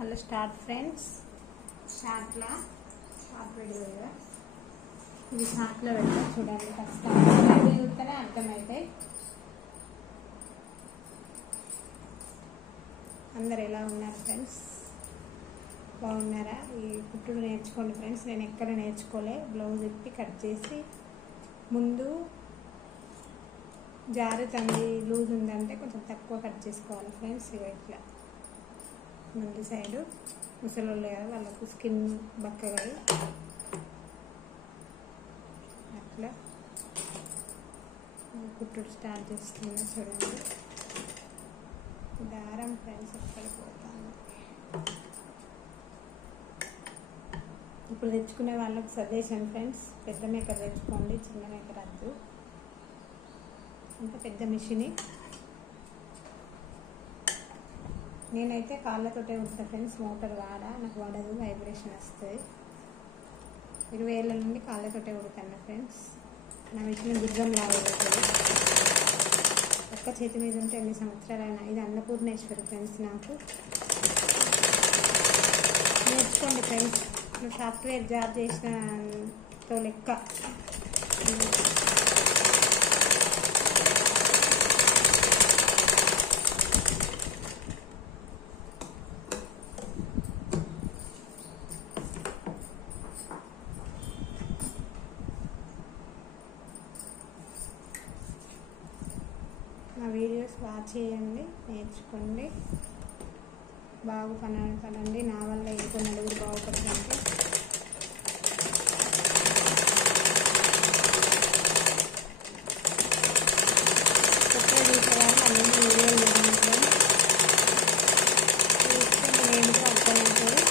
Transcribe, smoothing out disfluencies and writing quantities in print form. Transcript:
మళ్ళీ start friends. షార్ట్లో short video కదా, ఇది షార్ట్లో పెడతా చూడండి. ఖచ్చితంగా చూస్తేనే అర్థమవుతాయి. అందరు ఎలా ఉన్నారు ఫ్రెండ్స్? బాగున్నారా? ఈ కుట్టుడు నేర్చుకోండి ఫ్రెండ్స్. నేను ఎక్కడ నేర్చుకోలే. బ్లౌజ్ ఇప్పి కట్ చేసి ముందు జారుతుంది, లూజ్ ఉందంటే కొంచెం తక్కువ కట్ చేసుకోవాలి ఫ్రెండ్స్. ఇక ఇట్లా ముందు సైడు ముసలోళ్ళు కదా, వాళ్ళకు స్కిన్ బక్కగా అట్లా కుట్టుడు స్టార్ట్ చేస్తున్నా చూడండి. దారం ఫ్రెండ్స్ ఎక్కడ పోతాను. ఇప్పుడు తెచ్చుకునే వాళ్ళకి సజెషన్ ఫ్రెండ్స్, పెద్ద మేకర్ తెచ్చుకోండి, చిన్న మేకర్ వద్దు. అంత పెద్ద మిషన్ నేనైతే కాళ్ళతోటే ఉంటాను ఫ్రెండ్స్. మోటార్ నాకు వాడదు, వైబ్రేషన్ వస్తుంది. 20 ఏళ్ళ నుండి కాళ్ళతోటే ఉడతాను ఫ్రెండ్స్. నా మిషన్ గుర్రం లాగబోతుంది. ఒక్క చేతి మీద ఉంటే ఎన్ని సంవత్సరాలైనా. ఇది అన్నపూర్ణేశ్వరి ఫ్రెండ్స్. నాకు నేర్చుకోండి ఫ్రెండ్స్. నువ్వు సాఫ్ట్వేర్ జాబ్ చేసినతో లెక్క. నా వీడియోస్ వాచ్ చేయండి, నేర్చుకోండి, బాగుపడండి. నా వల్ల ఇంకో నలుగురు బాగుపడుతుంటే కొత్తగా చూసేవాళ్ళు అన్ని వీడియోలు చూడండి. చూస్తే నేను ఏంటో అర్థమవుతుంది.